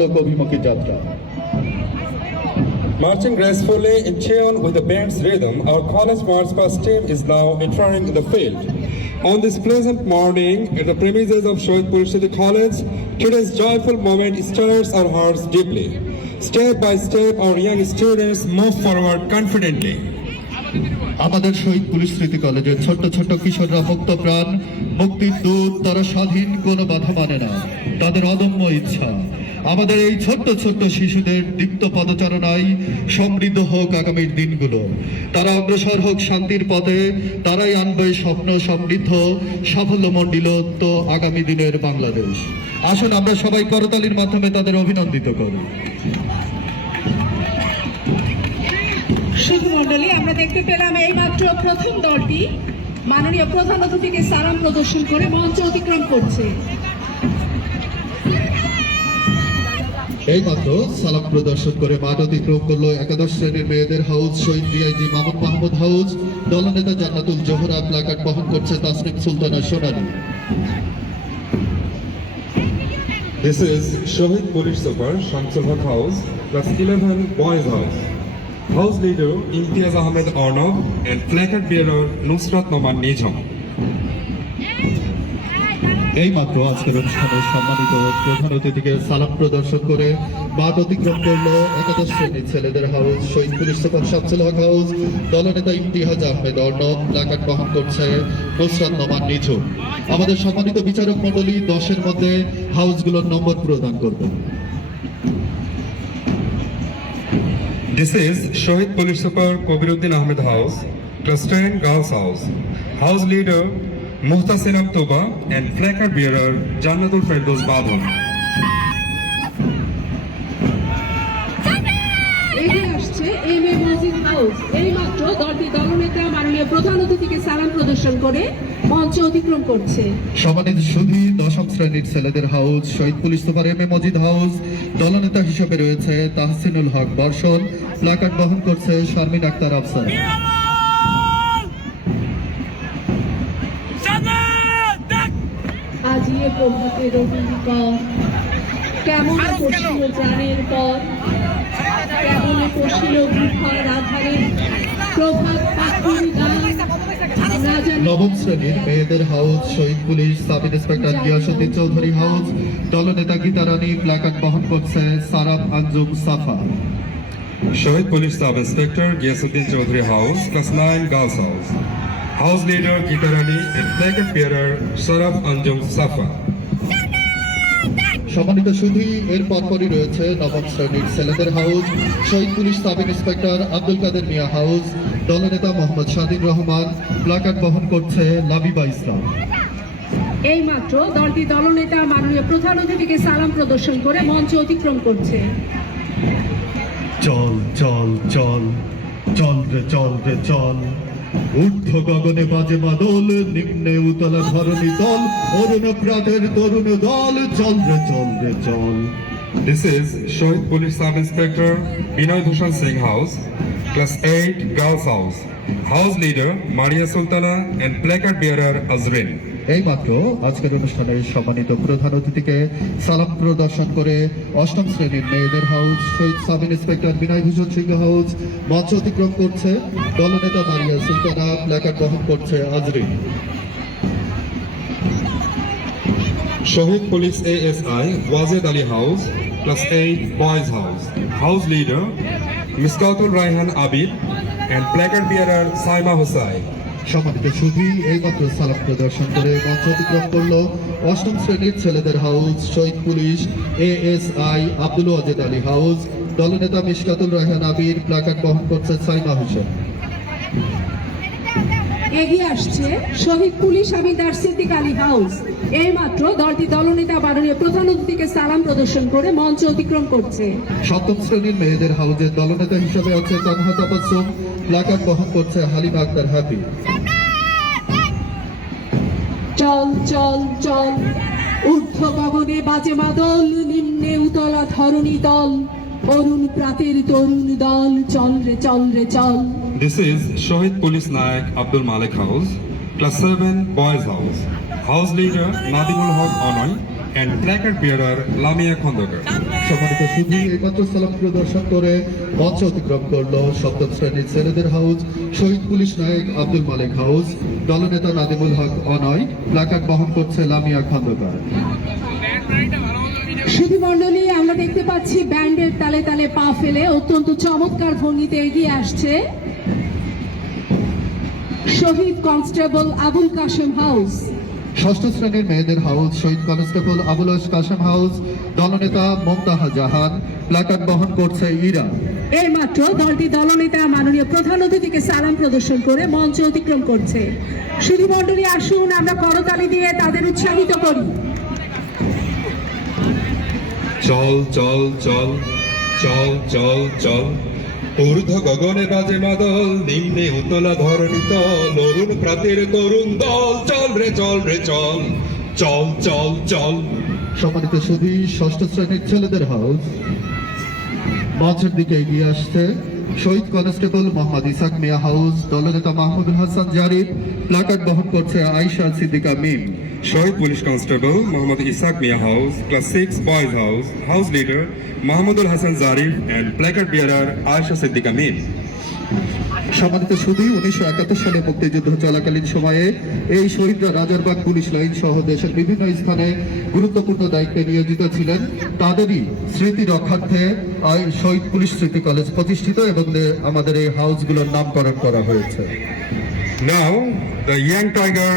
লোক অভিমুখী যাত্রা Marching gracefully in tune with the band's rhythm, our college march past team is now entering the field. On this pleasant morning, at the premises of Shohidpur City College, today's joyful moment stirs our hearts deeply. Step by step, our young students move forward confidently. আমাদের শহীদ police স্মৃতি কলেজের ছোট্ট ছোট্ট কিশোররা মুক্ত প্রাণ মুক্তির দূত তারা স্বাধীন কোনো বাধা মানে না তাদের অদম্য ইচ্ছা আমাদের এই ছোট্ট ছোট্ট শিশুদের দীপ্ত পদচারণায় সমৃদ্ধ হোক আগামীর দিনগুলো। তারা অগ্রসর হোক শান্তির পথে, তারাই আনবে স্বপ্ন সমৃদ্ধ সাফল্যমণ্ডিলত আগামী দিনের বাংলাদেশ। আসুন আমরা সবাই করতালির মাধ্যমে তাদের অভিনন্দিত করি। শুধুমণ্ডলী আমরা দেখতে পেলাম এই মাত্র প্রথম দলটি। মাননীয় প্রধান অতিথিকে সালাম প্রদর্শন করে মঞ্চ অতিক্রম করছে। এই মাত্র সালাম প্রদর্শন করে মাঠ অতিক্রম করল একাদশ শ্রেণির মেয়েদের হাউস শহীদ ডিআইজি মামুন মাহমুদ হাউস দলনেতা জান্নাতুল জোহরা প্লাকার্ড বহন করছে তাসনিম সুলতানা সোনালী This is Shohid Police Super Shamsulhat House plus 11 Boys House. House leader Imtiaz Ahmed Arnav and placard bearer Nusrat Noman Nijam. এই মাত্র আজকের অনুষ্ঠানে সম্মানিত প্রধান অতিথিকে সালাম প্রদর্শন করে মাঠ অতিক্রম করল একাদশ শ্রেণির ছেলেদের হাউস শহীদ police super Shamsul Haque house দলনেতা ইমতিহাজ আহমেদ অর্ণব প্লাকার্ড বহন করছে নুসরাত নমান নিঝুম আমাদের সম্মানিত বিচারক মণ্ডলী দশের মধ্যে হাউসগুলোর নম্বর প্রদান করবেন This is Shohid Police Super Kobiruddin Ahmed House, plus 10 Girls House. House leader Muhtasinam Toba and placard bearer Jannatul Firdaus Badham. M A মসজিদ হাউস। এই দলটি দলনেতা মাননীয় প্রধান অতিথিকে সালাম প্রদর্শন করে মঞ্চ অতিক্রম করছে। সম্মানিত সুধী দশম শ্রেণির ছেলেদের house Shahid police super M A Majid house দলনেতা হিসেবে রয়েছে তাহসিনুল হক বর্ষণ প্লাকার্ড বহন করছে শারমিন আক্তার আফসার আজিয়ে প্রভাতে রবির পর কেমন পশিল প্রাণের পর কেমন পশিল গুহার আধারে প্রভাত পাখির গান। নবম শ্রেণির মেয়েদের হাউস শহীদ police sub inspector Giasuddin Chowdhury house দলনেতা গীতা রানী প্লাকার্ড বহন করছে সারাফ আঞ্জুম সাফা। শহীদ Sub Inspector Giyasuddin Chaudhary House, plus 9 Girls House. House leader Gita Rani and placard bearer Sharaf Anjum Safa. সম্মানিত সুধী এর পরপরই রয়েছে নবম শ্রেণির ছেলেদের হাউস শহীদ police sub inspector Abdul Kader Mia house দলনেতা মোহাম্মদ স্বাধীন রহমান প্লাকার্ড বহন করছে লাবিবা ইসলাম। এই মাত্র দলটি দলনেতা মাননীয় প্রধান অতিথিকে সালাম প্রদর্শন করে মঞ্চ অতিক্রম করছে। চল চল চল চল রে চল রে চল। ঊর্ধ্ব গগনে বাজে মাদল নিম্নে উতলা ধরণী দল অরুণ প্রাতের তরুণ দল চল This is Shohid Police Sub Inspector Binoy Dushan Singh House, Class 8 Girls House. House leader Maria Sultana and placard bearer Azrin. এই মাত্র আজকের অনুষ্ঠানে সম্মানিত প্রধান অতিথিকে সালাম প্রদর্শন করে অষ্টম শ্রেণির মেয়েদের হাউস, শহীদ sub inspector Binoy Bhushan Sinha house, মঞ্চ অতিক্রম করছে, দলনেতা মারিয়া সুলতানা, প্ল্যাকার্ড বহন করছে Azrin Shohid Police ASI Wazid Ali house plus 8 Boys House. House leader Miskatul Raihan Abid and placard bearer Saima Hussain. সম্মানিত সুধী এইমাত্র সালাম প্রদর্শন করে মঞ্চ অতিক্রম করল অষ্টম শ্রেণির ছেলেদের হাউস শহীদ police ASI Abdul Wajed Ali house দলনেতা মিশকাতুল রহমান আবির প্লাকার্ড বহন করছে সাইমা হোসেন। এগিয়ে আসছে শহীদ পুলিশ আমিদার সিদ্দিক আলী হাউস। এই মাত্র দলটি দলনেতা মাননীয় প্রধান অতিথিকে সালাম প্রদর্শন করে মঞ্চ অতিক্রম করছে। সপ্তম শ্রেণির মেয়েদের হাউজের দলনেতা হিসেবে আছে তানহা তাবাসুম প্লাকার বহন করছে হালিম আক্তার হাতে। চল চল চল। ঊর্ধ্ব পবনে বাজে মাদল নিম্নে উতলা ধরণী দল। অরুণ প্রাতের তরুণ দল চল রে চল রে চল। This is Shahid police Naik Abdul Malik house class seven boys house house leader Nadimul Haque Anoy and placard bearer Lamia Khondokar. সম্মানিত শুধু একমাত্র সালাম করে মঞ্চ অতিক্রম করল সপ্তম শ্রেণির ছেলেদের হাউস শহীদ পুলিশ নায়ক আব্দুল মালিক হাউস। দলনেতা নাদিমুল হক অনয় প্লাকার্ড বহন করছে লামিয়া খন্দকার সুধী মণ্ডলী আমরা দেখতে পাচ্ছি ব্যান্ডের তালে তালে পা ফেলে অত্যন্ত চমৎকার ভঙ্গিতে এগিয়ে আসছে শহীদ কনস্টেবল আবুল কাশেম হাউস। ষষ্ঠ শ্রেণির মেয়েদের হাউস শহীদ কনস্টেবল আবুল কাশেম হাউস দলনেতা মমতাহা জাহান প্লাকার্ড বহন করছে ইরা। এই মাত্র দলটি দলনেতা মাননীয় প্রধান অতিথিকে সালাম প্রদর্শন করে মঞ্চ অতিক্রম করছে। সুধী মণ্ডলী আসুন আমরা করতালি দিয়ে তাদের উৎসাহিত করি। চল চল চল চল চল চল। ঊর্ধ্ব গগনে বাজে মাদল, নিম্নে উতলা ধরণী তল, অরুণ প্রাতের তরুণ দল। চল রে চল রে, চল চল চল চল। সম্মানিত সুধী, ষষ্ঠ শ্রেণির ছেলেদের হাউস। মঞ্চের দিকে এগিয়ে আসছে শহীদ কনস্টেবল মোহাম্মদ ইসাক মিয়া হাউস, দলনেতা মাহমুদুল হাসান জারিফ, প্লাকার্ড বহন করছে Ayesha Siddika Mim. Shahid police constable Mohammad Ishaq Mia house, class six boys house house leader Mahmudul Hasan Zarif and placard bearer Ayesha Siddika Mim. সম্মানিত সুধী উনিশশো একাত্তর সালে মুক্তিযুদ্ধ চলাকালীন সময়ে এই শহীদরা রাজারবাগ পুলিশ লাইন সহ দেশের বিভিন্ন স্থানে গুরুত্বপূর্ণ দায়িত্বে নিয়োজিত ছিলেন। তাদেরই স্মৃতি রক্ষার্থে শহীদ পুলিশ স্মৃতি কলেজ প্রতিষ্ঠিত এবং আমাদের এই হাউসগুলোর নামকরণ করা হয়েছে। Now, the young tiger